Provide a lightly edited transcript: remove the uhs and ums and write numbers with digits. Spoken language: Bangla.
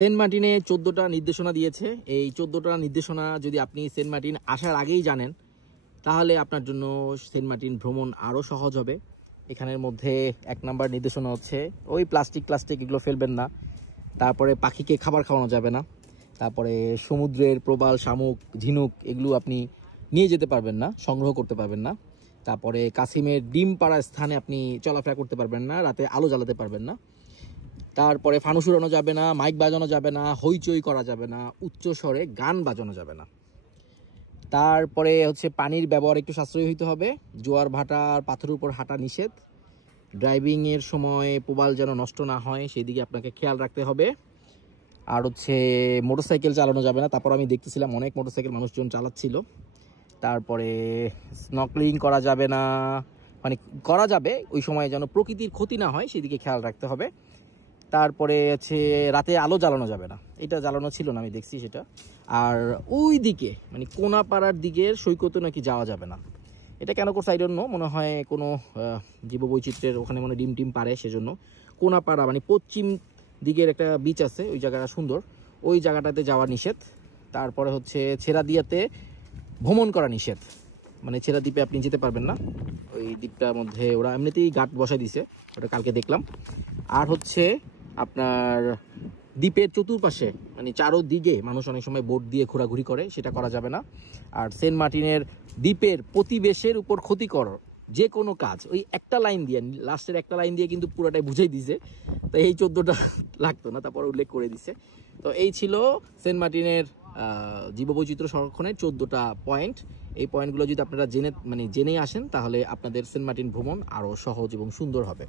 সেন্ট মার্টিনে 14টা নির্দেশনা দিয়েছে। এই 14টা নির্দেশনা যদি আপনি সেন্ট মার্টিন আসার আগেই জানেন তাহলে আপনার জন্য সেন্ট মার্টিন ভ্রমণ আরও সহজ হবে। এখানের মধ্যে 1 নাম্বার নির্দেশনা হচ্ছে ওই প্লাস্টিক এগুলো ফেলবেন না। তারপরে পাখিকে খাবার খাওয়ানো যাবে না। তারপরে সমুদ্রের প্রবাল, শামুক, ঝিনুক এগুলো আপনি নিয়ে যেতে পারবেন না, সংগ্রহ করতে পারবেন না। তারপরে কাসিমের ডিম পাড়া স্থানে আপনি চলাফেরা করতে পারবেন না, রাতে আলো জ্বালাতে পারবেন না। তারপরে ফানুস উড়ানো যাবে না, মাইক বাজানো যাবে না, হইচই করা যাবে না, উচ্চ স্বরে গান বাজানো যাবে না। তারপরে হচ্ছে পানির ব্যবহার একটু সাশ্রয়ী হইতে হবে। জোয়ার ভাটা আর পাথরের উপর হাঁটা নিষেধ। ড্রাইভিংয়ের সময় প্রবাল যেন নষ্ট না হয় সেই দিকে আপনাকে খেয়াল রাখতে হবে। আর হচ্ছে মোটরসাইকেল চালানো যাবে না। তারপর আমি দেখতেছিলাম অনেক মোটরসাইকেল মানুষজন চালাচ্ছিল। তারপরে স্নর্কেলিং করা যাবে না, মানে করা যাবে ওই সময় যেন প্রকৃতির ক্ষতি না হয় সেদিকে খেয়াল রাখতে হবে। তারপরে হচ্ছে রাতে আলো জ্বালানো যাবে না, এটা জ্বালানো ছিল না, আমি দেখছি সেটা। আর ওই দিকে মানে কোনাপাড়ার দিকের সৈকতে নাকি যাওয়া যাবে না। এটা কেন করছে আই ডোন্ট নো, মনে হয় কোনো জীববৈচিত্র্যের ওখানে মনে ডিম টিম পারে সেজন্য। কোনাপাড়া মানে পশ্চিম দিকের একটা বিচ আছে, ওই জায়গাটা সুন্দর, ওই জায়গাটাতে যাওয়া নিষেধ। তারপরে হচ্ছে ছেড়া দিয়াতে ভ্রমণ করা নিষেধ, মানে ছেড়া দ্বীপে আপনি যেতে পারবেন না। ওই দ্বীপটার মধ্যে ওরা এমনিতেই গার্ড বসাই দিছে, ওটা কালকে দেখলাম। আর হচ্ছে আপনার দ্বীপের চতুর্পাশে মানে চারোদিকে মানুষ অনেক সময় বোট দিয়ে ঘোরাঘুরি করে, সেটা করা যাবে না। আর সেন্ট মার্টিনের দ্বীপের প্রতিবেশের উপর ক্ষতিকর যে কোনো কাজ, ওই একটা লাইন দিয়ে, লাস্টের একটা লাইন দিয়ে কিন্তু পুরোটাই বুঝাই দিছে। তো এই 14টা লাগতো না, তারপর উল্লেখ করে দিছে। তো এই ছিল সেন্ট মার্টিনের জীববৈচিত্র্য সংরক্ষণের 14টা পয়েন্ট। এই পয়েন্টগুলো যদি আপনারা জেনেই আসেন তাহলে আপনাদের সেন্ট মার্টিন ভ্রমণ আরও সহজ এবং সুন্দর হবে।